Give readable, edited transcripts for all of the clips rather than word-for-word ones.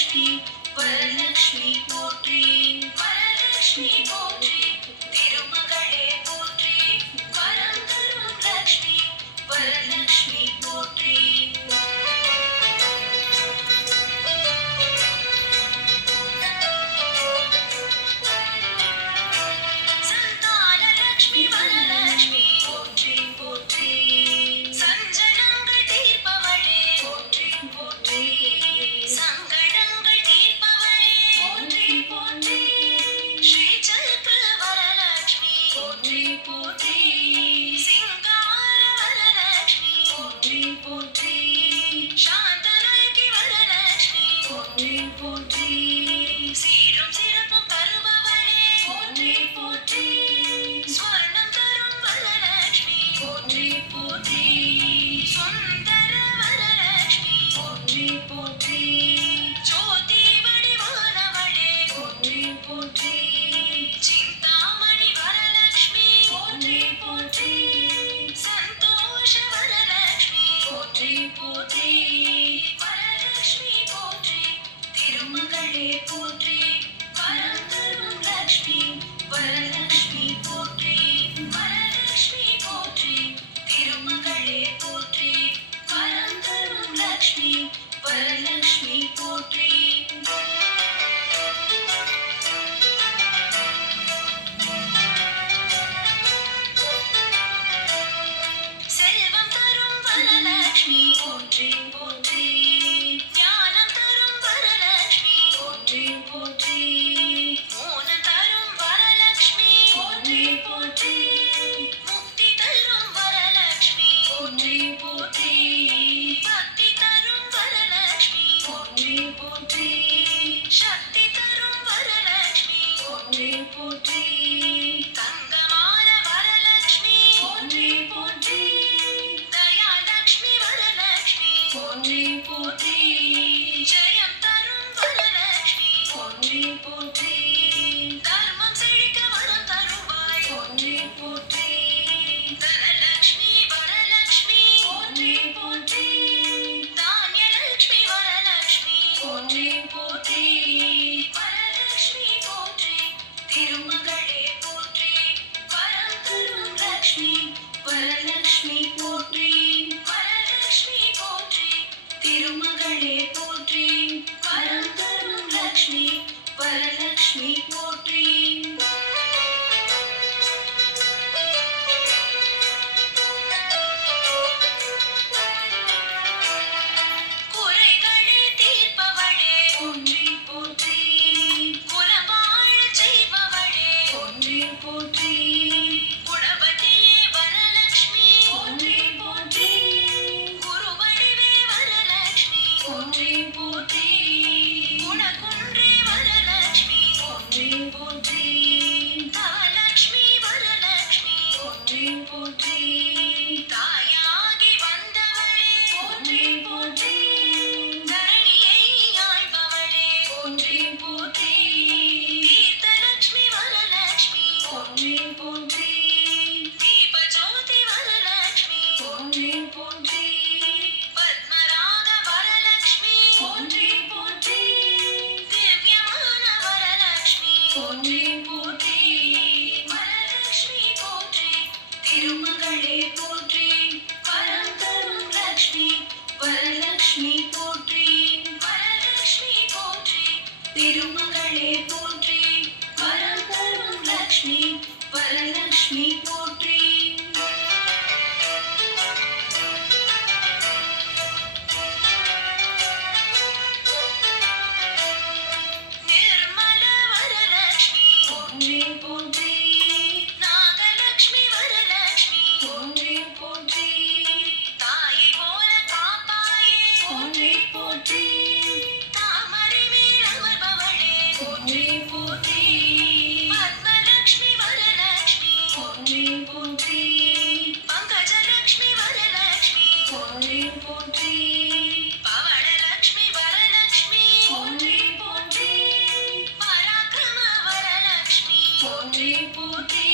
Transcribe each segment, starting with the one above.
வரலக்ஷ்மி வரலக்ஷ்மி போற்றி வரலக்ஷ்மி போற்றி திருமகளே போற்றி வரம் தரும் லக்ஷ்மி வரலக்ஷ்மி போற்றி சந்தான லக்ஷ்மி வரலக்ஷ்மி போற்றி போற்றி சஞ்சலங்கள் தீர்ப்பவளே போற்றி போற்றி சங்கடங்கள் தீர்ப்பவளே போற்றி போற்றி ஸ்ரீ சக்கர வரலக்ஷ்மி போற்றி போற்றி சிங்கார வரலக்ஷ்மி போற்றி போற்றி சாந்தநாயகி வரலக்ஷ்மி போற்றி போற்றி சீரும் சிறப்பும் தருபவளே போற்றி போற்றி ஸ்வர்ணம் தரும் வரலக்ஷ்மி போற்றி போற்றி சுந்தர வரலக்ஷ்மி போற்றி போற்றி ஜோதி வடிவானவளே போற்றி போற்றி சிந்தாமணி வரலக்ஷ்மி போற்றி போற்றி சந்தோஷ வரலக்ஷ்மி போற்றி போற்றி வரலக்ஷ்மி போற்றி திருமகளே போற்றி வரம் தரும் லக்ஷ்மி வரலக்ஷ்மி போற்றி வரலக்ஷ்மி போற்றி திருமகளே போற்றி வரம் தரும் லக்ஷ்மி வரலக்ஷ்மி போற்றி செல்வம் தரும் வரலக்ஷ்மி போற்றி போற்றி ஞானம் தரும் வரலக்ஷ்மி போற்றி போற்றி மோனம் தரும் வரலக்ஷ்மி போற்றி போற்றி முக்தி தரும் வரலக்ஷ்மி போற்றி போற்றி பக்தி தரும் வரலக்ஷ்மி போற்றி போற்றி சக்தி தரும் வரலக்ஷ்மி போற்றி போற்றி தங்கமான வரலக்ஷ்மி போற்றி போற்றி தயாலக்ஷ்மி வரலக்ஷ்மி போற்றி போற்றி ஜெயம் தரும் வரலக்ஷ்மி போற்றி போற்றி தர்மம் செழிக்க வரம் தருவாய் போற்றி போற்றி தனலக்ஷ்மி வரலக்ஷ்மி போற்றி போற்றி தானியலக்ஷ்மி வரலக்ஷ்மி போற்றி போற்றி வரலக்ஷ்மி போற்றி திருமகளே போற்றி வரம் தரும் லக்ஷ்மி வரலக்ஷ்மி போற்றி வரலக்ஷ்மி போற்றி திருமகளே போற்றி வரம் தரும் லக்ஷ்மி வரலக்ஷ்மி போற்றி குறைகளை தீர்ப்பவளே போற்றி போற்றி குலம் வாழச் செய்பவளே போற்றி போற்றி குணவதியே வரலக்ஷ்மி போற்றி போற்றி குருவடிவே வரலக்ஷ்மி போற்றி போற்றி குணகுன்றே வரலக்ஷ்மி போற்றி போற்றி தவலக்ஷ்மி வரலக்ஷ்மி போற்றி போற்றி தாயாகி வந்தவளே போற்றி போற்றி தரணியை ஆள்பவளே போற்றி போற்றி தீர்த்தலக்ஷ்மி வரலக்ஷ்மி போற்றி போற்றி தீபஜோதி வரலக்ஷ்மி போற்றி போற்றி பத்மராக வரலக்ஷ்மி போற்றி போற்றி திவ்யமான வரலக்ஷ்மி போற்றி போற்றி வரலக்ஷ்மி போற்றி திருமகளே போற்றி வரம் தரும் லக்ஷ்மி வரலக்ஷ்மி போற்றி வரலக்ஷ்மி போற்றி திருமகளே போற்றி வரம் தரும் லக்ஷ்மி வரலக்ஷ்மி போற்றி நிர்மல வரலக்ஷ்மி போற்றி போற்றி நாகலக்ஷ்மி வரலக்ஷ்மி போற்றி போற்றி தாயை போல காப்பாயே போற்றி போற்றி தாமரை மேல் அமர்பவளே போற்றி போற்றி பத்மலக்ஷ்மி வரலக்ஷ்மி போற்றி போற்றி பங்கஜலக்ஷ்மி வரலக்ஷ்மி போற்றி போற்றி பவளலக்ஷ்மி வரலக்ஷ்மி போற்றி போற்றி பராக்கிரம வரலக்ஷ்மி போற்றி போற்றி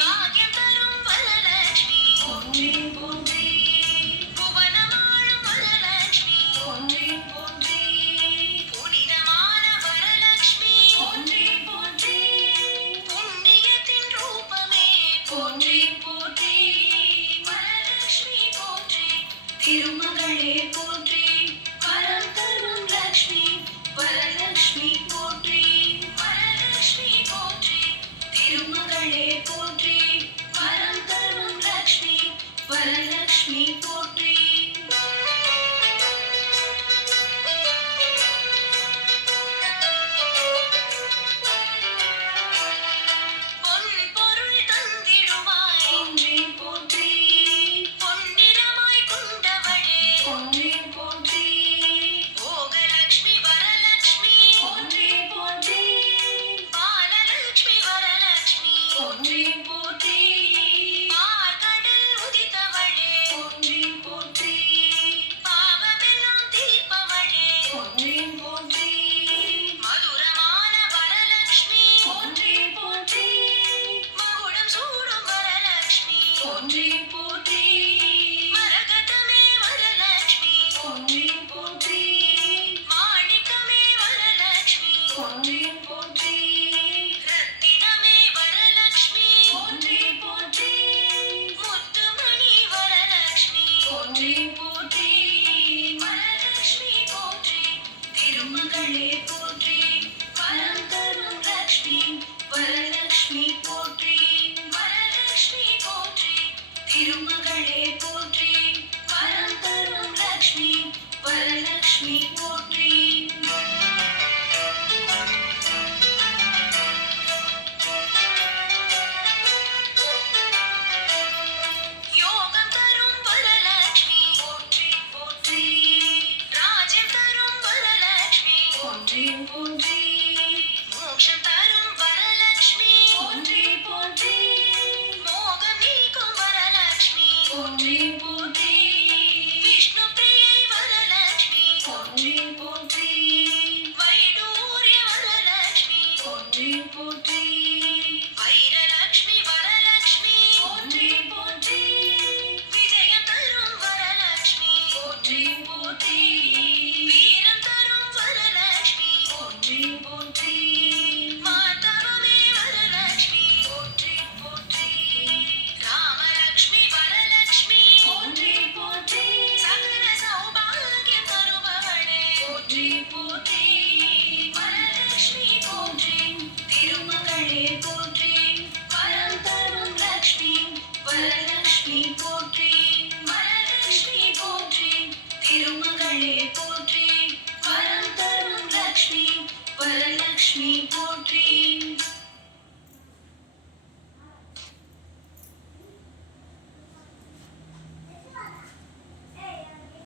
பாக்யம் தரும் வரலக்ஷ்மி போற்றி போற்றி புவனமாளும் வரலக்ஷ்மி போற்றி போற்றி புனித திருமகளே போற்றி வரம் தரும் லக்ஷ்மி வரலக்ஷ்மி போற்றி வரலக்ஷ்மி போற்றி திருமகளே போற்றி வரம் தரும் லக்ஷ்மி வரலக்ஷ்மி போற்றி யோகம் தரும் வரலக்ஷ்மி போற்றி போற்றி ராஜ்யம் தரும் வரலக்ஷ்மி போற்றி போற்றி மோட்சம் தரும் வரலக்ஷ்மி போற்றி போற்றி மோகம் நீக்கும் வரலக்ஷ்மி போற்றி போற்றி விஷ்ணு பிரியை வரலக்ஷ்மி போற்றி போற்றி வைடூரிய வரலக்ஷ்மி போற்றி போற்றி வைரலக்ஷ்மி வரலக்ஷ்மி போற்றி போற்றி விஜயம் தரும் வரலக்ஷ்மி போற்றி போற்றி வீரம் தரும் வரலக்ஷ்மி போற்றி போற்றி மாதவமே வரலக்ஷ்மி போற்றி போற்றி ராமலக்ஷ்மி வரலக்ஷ்மி போற்றி போற்றி சகல சௌபாகியம் தருபவளே போற்றி போற்றி வரலக்ஷ்மி போற்றி திருமகளே போற்றி வரம் தரும் லக்ஷ்மி வரலக்ஷ்மி போற்றி வரலக்ஷ்மி போற்றி திருமகளே போற்றி வரம் தரும் லக்ஷ்மி வரலக்ஷ்மி போற்றி